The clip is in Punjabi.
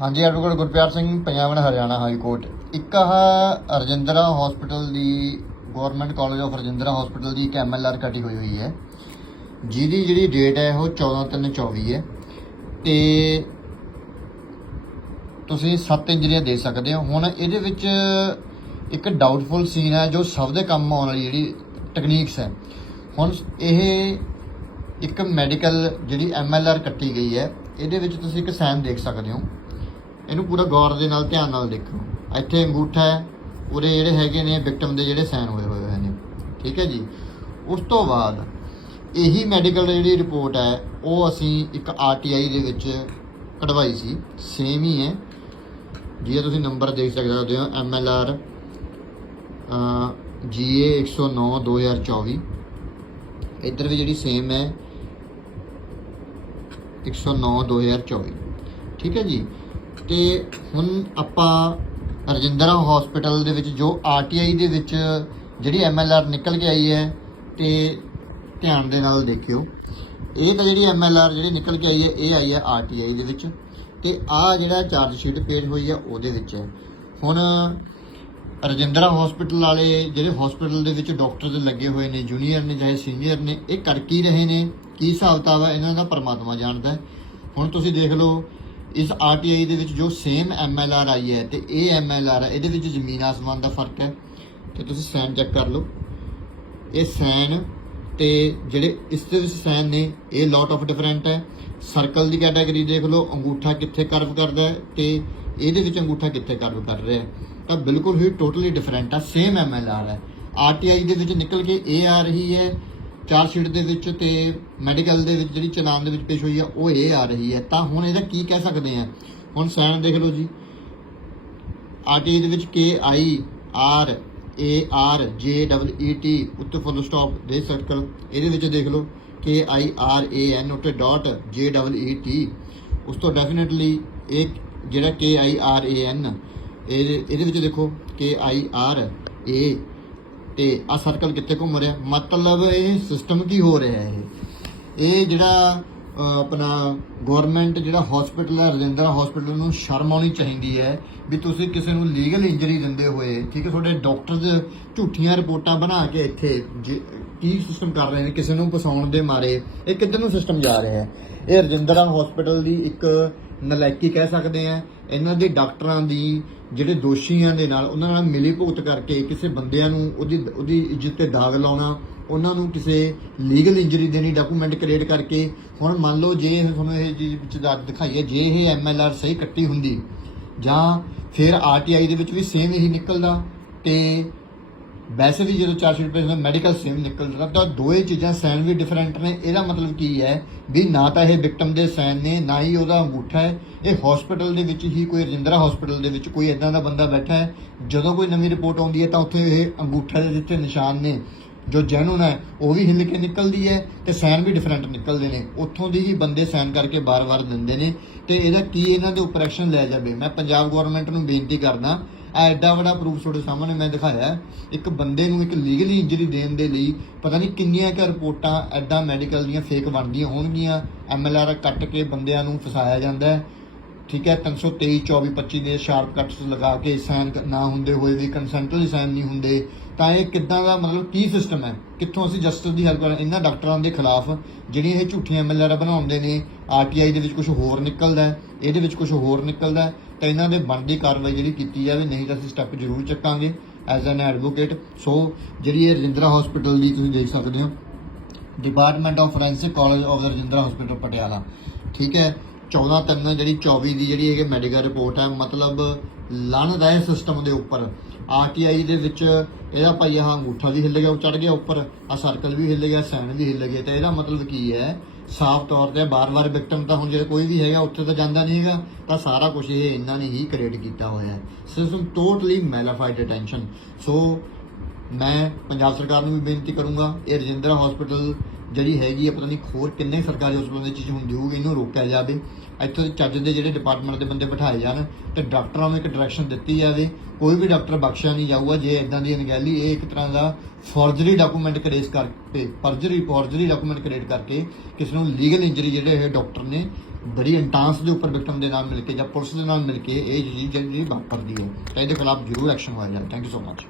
ਹਾਂਜੀ advocate Gurpyar Singh, Punjab and Haryana high court ਇੱਕ ਆਹ Rajindra hospital the government college of Rajindra hospital ਦੀ ਇੱਕ ਐਮਐਲਆਰ ਕੱਟੀ ਹੋਈ ਹੋਈ ਹੈ। ਜਿਹਦੀ ਜਿਹੜੀ ਡੇਟ ਹੈ ਉਹ 14/3/24 ਹੈ। ਤੇ ਤੁਸੀਂ 7 ਇੰਜਰੀਆਂ ਦੇ ਸਕਦੇ ਹੋ। ਹੁਣ ਇਹਦੇ ਵਿੱਚ ਇੱਕ ਡਾਊਟਫੁਲ ਸੀਨ ਹੈ, ਜੋ ਸਭ ਦੇ ਕੰਮ ਆਉਣ ਵਾਲੀ ਜਿਹੜੀ ਟੈਕਨੀਕਸ ਹੈ। ਹੁਣ ਇਹ ਇੱਕ ਮੈਡੀਕਲ ਜਿਹੜੀ ਐਮਐਲਆਰ ਕੱਟੀ ਗਈ ਹੈ, ਇਹਦੇ ਵਿੱਚ ਤੁਸੀਂ ਇੱਕ ਸਾਈਨ ਦੇਖ ਸਕਦੇ ਹੋ। ਇਹਨੂੰ ਪੂਰਾ ਗੌਰ ਦੇ ਨਾਲ, ਧਿਆਨ ਨਾਲ ਦੇਖੋ। ਇੱਥੇ ਅੰਗੂਠਾ ਹੈ ਉਹਦੇ ਜਿਹੜੇ ਹੈਗੇ ਨੇ ਵਿਕਟਮ ਦੇ ਜਿਹੜੇ ਸਾਈਨ ਹੋਏ ਹੋਏ ਨੇ। ਠੀਕ ਹੈ ਜੀ? ਉਸ ਤੋਂ ਬਾਅਦ ਇਹੀ ਮੈਡੀਕਲ ਜਿਹੜੀ ਰਿਪੋਰਟ ਹੈ, ਉਹ ਅਸੀਂ ਇੱਕ ਆਰਟੀਆਈ ਦੇ ਵਿੱਚ ਕਢਵਾਈ ਸੀ। ਸੇਮ ਹੀ ਹੈ। ਜਿਹਦਾ ਤੁਸੀਂ ਨੰਬਰ ਦੇਖ ਸਕਦੇ ਹੋ ਐਮਐਲਆਰ GA 109 2024 ਇੱਧਰ ਵੀ ਜਿਹੜੀ ਸੇਮ ਹੈ 109 2024 ਠੀਕ ਹੈ ਜੀ? ਤੇ ਹੁਣ ਆਪਾਂ ਰਜਿੰਦਰਾ ਹਸਪੀਟਲ ਦੇ ਵਿੱਚ ਜੋ ਆਰਟੀਆਈ ਦੇ ਵਿੱਚ ਜਿਹੜੀ ਐਮਐਲਆਰ ਨਿਕਲ ਕੇ ਆਈ ਹੈ ਤੇ ਧਿਆਨ ਦੇ ਨਾਲ ਦੇਖਿਓ। ਇਹ ਤਾਂ ਜਿਹੜੀ ਐਮਐਲਆਰ ਜਿਹੜੀ ਨਿਕਲ ਕੇ ਆਈ ਹੈ, ਇਹ ਆਈ ਹੈ ਆਰਟੀਆਈ ਦੇ ਵਿੱਚ ਤੇ ਆ ਜਿਹੜਾ ਚਾਰਜ ਸ਼ੀਟ ਪੇਜ ਹੋਈ ਹੈ, ਉਹਦੇ ਵਿੱਚ ਹੈ। ਹੁਣ ਰਜਿੰਦਰਾ ਹਸਪੀਟਲ ਵਾਲੇ ਜਿਹੜੇ ਹਸਪੀਟਲ ਦੇ ਵਿੱਚ ਡਾਕਟਰ ਲੱਗੇ ਹੋਏ ਨੇ ਜੂਨੀਅਰ ਨੇ ਚਾਹੇ ਸੀਨੀਅਰ ਨੇ, ਇਹ ਕਰ ਕੀ ਰਹੇ ਨੇ? ਕੀ ਹਿਸਾਬ ਕਿਤਾਬ ਹੈ? ਇਹਨਾਂ ਦਾ ਪਰਮਾਤਮਾ ਜਾਣਦਾ ਹੁਣ ਤੁਸੀਂ ਦੇਖ ਲਓ ਇਸ ਆਰਟੀਆਈ ਦੇ ਵਿੱਚ ਜੋ ਸੇਮ ਐਮਐਲਆਰ ਆਈ ਹੈ ਤੇ ਇਹ ਐਮਐਲਆਰ ਹੈ ਇਹਦੇ ਵਿੱਚ ਜ਼ਮੀਨ ਆਸਮਾਨ ਦਾ ਫ਼ਰਕ ਹੈ। ਤੇ ਤੁਸੀਂ ਸੈਨ ਚੈੱਕ ਕਰ ਲਓ। ਇਹ ਸੈਨ ਤੇ ਜਿਹੜੇ ਇਸ ਦੇ ਵਿੱਚ ਸਾਈਨ ਨੇ, ਇਹ ਲੋਟ ਆਫ ਡਿਫਰੈਂਟ ਹੈ। ਸਰਕਲ ਦੀ ਕੈਟਾਗਰੀ ਦੇਖ ਲਓ, ਅੰਗੂਠਾ ਕਿੱਥੇ ਕਰਵ ਕਰਦਾ ਹੈ ਤੇ ਇਹਦੇ ਵਿੱਚ ਅੰਗੂਠਾ ਕਿੱਥੇ ਕਰਵ ਕਰ ਰਿਹਾ ਹੈ। ਤਾਂ ਬਿਲਕੁਲ ਹੀ ਟੋਟਲੀ ਡਿਫਰੈਂਟ ਆ ਸੇਮ ਐਮਐਲਆਰ ਹੈ ਆਰਟੀਆਈ ਦੇ ਵਿੱਚ ਨਿਕਲ ਕੇ ਇਹ ਆ ਰਹੀ ਹੈ ਚਾਰ ਸ਼ੀਟ ਦੇ ਵਿੱਚ ਤੇ ਮੈਡੀਕਲ ਦੇ ਵਿੱਚ ਜਿਹੜੀ ਚਲਾਨ ਦੇ ਵਿੱਚ ਪੇਸ਼ ਹੋਈ ਆ, ਉਹ ਇਹ ਆ ਰਹੀ ਹੈ। ਤਾਂ ਹੁਣ ਇਹਦਾ ਕੀ ਕਹਿ ਸਕਦੇ ਆ? ਹੁਣ ਸਾਈਨ ਦੇਖ ਲਓ ਜੀ। ਆਰਟੀਆਈ ਦੇ ਵਿੱਚ K I R A R J double E T ਉੱਤੇ ਫੁੱਲ ਸਟਾਪ ਦੇ ਸਰਕਲ ਇਹਦੇ ਵਿੱਚ ਦੇਖ ਲਓ ਕੇ ਆਈ ਆਰ ਏ ਐਨ ਉੱਤੇ ਡਾਟ ਜੇ ਡਬਲ ਈ ਟੀ ਉਸ ਤੋਂ ਡੈਫੀਨਿਟਲੀ ਇਹ ਜਿਹੜਾ ਕੇ ਆਈ ਆਰ ਏ ਐਨ ਇਹਦੇ ਇਹਦੇ ਵਿੱਚ ਦੇਖੋ ਕੇ ਆਈ ਆਰ ਏ ਤੇ ਆ ਸਰਕਲ ਕਿੱਥੇ ਘੁੰਮ ਰਿਹਾ? ਮਤਲਬ ਇਹ ਸਿਸਟਮ ਕੀ ਹੋ ਰਿਹਾ ਇਹ? ਇਹ ਜਿਹੜਾ ਆਪਣਾ ਗਵਰਨਮੈਂਟ ਜਿਹੜਾ ਹਸਪੀਟਲ ਹੈ, ਰਜਿੰਦਰਾ ਹਸਪੀਟਲ ਨੂੰ ਸ਼ਰਮ ਆਉਣੀ ਚਾਹੀਦੀ ਹੈ ਵੀ ਤੁਸੀਂ ਕਿਸੇ ਨੂੰ ਲੀਗਲ ਇੰਜਰੀ ਦਿੰਦੇ ਹੋਏ, ਠੀਕ ਹੈ, ਤੁਹਾਡੇ ਡਾਕਟਰਸ ਝੂਠੀਆਂ ਰਿਪੋਰਟਾਂ ਬਣਾ ਕੇ ਇੱਥੇ ਜੇ- ਕੀ ਸਿਸਟਮ ਕਰ ਰਹੇ ਨੇ, ਕਿਸੇ ਨੂੰ ਫਸਾਉਣ ਦੇ ਮਾਰੇ, ਇਹ ਕਿੱਧਰ ਨੂੰ ਸਿਸਟਮ ਜਾ ਰਿਹਾ ਹੈ? ਇਹ ਰਜਿੰਦਰਾ ਹਸਪੀਟਲ ਦੀ ਇੱਕ ਨਲਾਇਕੀ ਕਹਿ ਸਕਦੇ ਆ, ਇਹਨਾਂ ਦੇ ਡਾਕਟਰਾਂ ਦੀ, ਜਿਹੜੇ ਦੋਸ਼ੀਆਂ ਦੇ ਨਾਲ ਉਹਨਾਂ ਨਾਲ ਮਿਲੀ ਭੁਗਤ ਕਰਕੇ ਕਿਸੇ ਬੰਦਿਆਂ ਨੂੰ ਉਹਦੀ ਉਹਦੀ ਇੱਜ਼ਤ ਤੇ ਦਾਗ ਲਾਉਣਾ, ਉਹਨਾਂ ਨੂੰ ਕਿਸੇ ਲੀਗਲ ਇੰਜਰੀ ਦੇਣੀ ਡਾਕੂਮੈਂਟ ਕ੍ਰੀਏਟ ਕਰਕੇ, ਹੁਣ ਮੰਨ ਲਓ ਜੇ ਇਹ ਤੁਹਾਨੂੰ ਇਹ ਚੀਜ਼ ਵਿੱਚ ਦਿਖਾਈਏ ਦਿਖਾਈ ਹੈ ਜੇ ਇਹ ਐਮਐਲਆਰ ਸਹੀ ਕੱਟੀ ਹੁੰਦੀ, ਜਾਂ ਫਿਰ ਆਰਟੀਆਈ ਦੇ ਵਿੱਚ ਵੀ ਸੇਮ ਇਹੀ ਨਿਕਲਦਾ, ਤੇ ਵੈਸੇ ਵੀ ਜਦੋਂ ਚਾਰ ਸ਼ੀਟ ਪੇਜ ਮੈਡੀਕਲ ਸੇਮ ਨਿਕਲਦਾ ਤਾਂ ਦੋਏ ਚੀਜ਼ਾਂ ਸਾਈਨ ਵੀ ਡਿਫਰੈਂਟ ਨੇ। ਇਹਦਾ ਮਤਲਬ ਕੀ ਹੈ ਵੀ ਨਾ ਤਾਂ ਇਹ ਵਿਕਟਮ ਦੇ ਸਾਈਨ ਨੇ, ਨਾ ਹੀ ਉਹਦਾ ਅੰਗੂਠਾ ਹੈ। ਇਹ ਹਸਪੀਟਲ ਦੇ ਵਿੱਚ ਹੀ ਕੋਈ ਰਜਿੰਦਰਾ ਹਸਪੀਟਲ ਦੇ ਵਿੱਚ ਕੋਈ ਇਦਾਂ ਦਾ ਬੰਦਾ ਬੈਠਾ ਹੈ। ਜਦੋਂ ਕੋਈ ਨਵੀਂ ਰਿਪੋਰਟ ਆਉਂਦੀ ਹੈ, ਤਾਂ ਉੱਥੇ ਇਹ ਅੰਗੂਠਾ ਦੇ ਜਿੱਥੇ ਨਿਸ਼ਾਨ ਨੇ, ਜੋ ਜੈਨੂਨ ਹੈ, ਉਹ ਵੀ ਹਿੱਲ ਕੇ ਨਿਕਲਦੀ ਹੈ ਤੇ ਸਾਈਨ ਵੀ ਡਿਫਰੈਂਟ ਨਿਕਲਦੇ ਨੇ। ਉੱਥੋਂ ਦੀ ਹੀ ਬੰਦੇ ਸਾਈਨ ਕਰਕੇ ਬਾਰ-ਬਾਰ ਦਿੰਦੇ ਨੇ। ਤੇ ਇਹਦਾ ਕੀ ਇਹਨਾਂ ਦੇ ਉੱਪਰ ਐਕਸ਼ਨ ਲਿਆ ਜਾਵੇ? ਮੈਂ ਪੰਜਾਬ ਗਵਰਨਮੈਂਟ ਨੂੰ ਬੇਨਤੀ ਕਰਦਾ ਐਡਾ ਵੱਡਾ ਪ੍ਰੂਫ ਤੁਹਾਡੇ ਸਾਹਮਣੇ ਮੈਂ ਦਿਖਾਇਆ। ਇੱਕ ਬੰਦੇ ਨੂੰ ਇੱਕ ਲੀਗਲੀ ਇੰਜਰੀ ਦੇਣ ਦੇ ਲਈ ਪਤਾ ਨਹੀਂ ਕਿੰਨੀਆਂ ਕੁ ਰਿਪੋਰਟਾਂ ਐਡਾ ਮੈਡੀਕਲ ਦੀਆਂ ਫੇਕ ਬਣਦੀਆਂ ਹੋਣਗੀਆਂ। ਐਮਐਲਆਰ ਕੱਟ ਕੇ ਬੰਦਿਆਂ ਨੂੰ ਫਸਾਇਆ ਜਾਂਦਾ ਹੈ। ਠੀਕ ਹੈ 323 24 25 ਦੇ ਸ਼ਾਰਪ ਕੱਟਸ ਲਗਾ ਕੇ ਸਾਈਨ ਨਾ ਹੁੰਦੇ ਹੋਏ ਵੀ ਕੰਸੈਂਟਲੀ ਸਾਈਨ ਨਹੀਂ ਹੁੰਦੇ। ਤਾਂ ਇਹ ਕਿੱਦਾਂ ਦਾ ਮਤਲਬ ਕੀ ਸਿਸਟਮ ਹੈ? ਕਿੱਥੋਂ ਅਸੀਂ ਜਸਟਿਸ ਦੀ ਹੈਲਪ ਕਰਾਂ ਇਹਨਾਂ ਡਾਕਟਰਾਂ ਦੇ ਖਿਲਾਫ ਜਿਹੜੀਆਂ ਇਹ ਝੂਠੀਆਂ ਐਮਐਲਆਰ ਬਣਾਉਂਦੇ ਨੇ ਆਰਟੀਆਈ ਦੇ ਵਿੱਚ ਕੁਝ ਹੋਰ ਨਿਕਲਦਾ ਹੈ, ਇਹਦੇ ਵਿੱਚ ਕੁਝ ਹੋਰ ਨਿਕਲਦਾ ਹੈ। ਤਾਂ ਇਹਨਾਂ ਦੇ ਬਣਦੀ ਕਾਰਵਾਈ ਜਿਹੜੀ ਕੀਤੀ ਜਾਵੇ, ਨਹੀਂ ਤਾਂ ਅਸੀਂ ਸਟੈਪ ਜ਼ਰੂਰ ਚੱਕਾਂਗੇ ਐਜ਼ ਐਨ ਐਡਵੋਕੇਟ ਸੋ ਜਿਹੜੀ ਇਹ ਰਜਿੰਦਰਾ ਹਸਪੀਟਲ ਦੀ ਤੁਸੀਂ ਦੇਖ ਸਕਦੇ ਹੋ department of forensic college of Rajindra hospital Patiala. ਠੀਕ ਹੈ 14 ਤਿੰਨ ਜਿਹੜੀ 24 ਦੀ ਜਿਹੜੀ ਇਹ ਮੈਡੀਕਲ ਰਿਪੋਰਟ ਹੈ, ਮਤਲਬ ਲਣ ਰਹੇ ਸਿਸਟਮ ਦੇ ਉੱਪਰ। ਆਰਟੀਆਈ ਦੇ ਵਿੱਚ ਇਹਦਾ ਭਾਈ ਆਹ ਅੰਗੂਠਾ ਵੀ ਹਿੱਲ ਗਿਆ, ਉਹ ਚੜ ਗਿਆ ਉੱਪਰ। ਆ ਸਰਕਲ ਵੀ ਹਿੱਲ ਗਿਆ ਸਾਈਨ ਵੀ ਹਿੱਲ ਗਿਆ ਤਾਂ ਇਹਦਾ ਮਤਲਬ ਕੀ ਹੈ? ਸਾਫ਼ ਤੌਰ ਤੇ ਬਾਰ-ਬਾਰ ਵਿਕਟਮ ਤਾਂ ਹੁਣ ਜੇ ਕੋਈ ਵੀ ਹੈਗਾ, ਉੱਥੇ ਤਾਂ ਜਾਂਦਾ ਨਹੀਂ ਹੈਗਾ, ਤਾਂ ਸਾਰਾ ਕੁਝ ਇਹ ਇਹਨਾਂ ਨੇ ਹੀ ਕ੍ਰੀਏਟ ਕੀਤਾ ਹੋਇਆ ਹੈ। System totally malafide detention so ਮੈਂ ਪੰਜਾਬ ਸਰਕਾਰ ਨੂੰ ਵੀ ਬੇਨਤੀ ਕਰੂੰਗਾ, ਇਹ ਰਜਿੰਦਰਾ ਹਸਪੀਟਲ ਜਿਹੜੀ ਹੈਗੀ ਆ, ਪਤਾ ਨਹੀਂ ਹੋਰ ਕਿੰਨੇ ਸਰਕਾਰੀ ਹਸਪਤਾਲਾਂ ਦੀ ਚੀਜ਼ ਹੁੰਦੀ ਹੋਊਗੀ, ਇਹਨੂੰ ਰੋਕਿਆ ਜਾਵੇ। ਇੱਥੋਂ ਦੇ ਚੱਜ ਦੇ ਜਿਹੜੇ ਡਿਪਾਰਟਮੈਂਟ ਦੇ ਬੰਦੇ ਬਿਠਾਏ ਜਾਣ ਤੇ ਡਾਕਟਰਾਂ ਨੂੰ ਇੱਕ ਡਾਇਰੈਕਸ਼ਨ ਦਿੱਤੀ ਜਾਵੇ। ਕੋਈ ਵੀ ਡਾਕਟਰ ਬਖਸ਼ਿਆ ਨਹੀਂ ਜਾਊਗਾ, ਜੇ ਇਦਾਂ ਦੀ ਅਣਗਹਿਲੀ, ਇਹ ਇੱਕ ਤਰ੍ਹਾਂ ਦਾ ਫੋਰਜਰੀ ਡਾਕੂਮੈਂਟ ਕ੍ਰੀਏਟ ਕਰਕੇ ਫੋਰਜਰੀ ਫੋਰਜਰੀ ਡਾਕੂਮੈਂਟ ਕ੍ਰੀਏਟ ਕਰਕੇ ਕਿਸੇ ਨੂੰ ਲੀਗਲ ਇੰਜਰੀ ਜਿਹੜੇ ਇਹ ਡਾਕਟਰ ਨੇ, ਬੜੀ ਇੰਟਾਂਸ ਦੇ ਉੱਪਰ ਵਿਕਟਮ ਦੇ ਨਾਲ ਮਿਲ ਕੇ ਜਾਂ ਪੁਲਿਸ ਦੇ ਨਾਲ ਮਿਲ ਕੇ ਇਹ ਚੀਜ਼ ਜਿਹੜੀ ਵਾਪਰਦੀ ਹੈ, ਤਾਂ ਇਹਦੇ ਖਿਲਾਫ ਜ਼ਰੂਰ ਐਕਸ਼ਨ ਹੋਇਆ ਜਾਵੇ। Thank you so much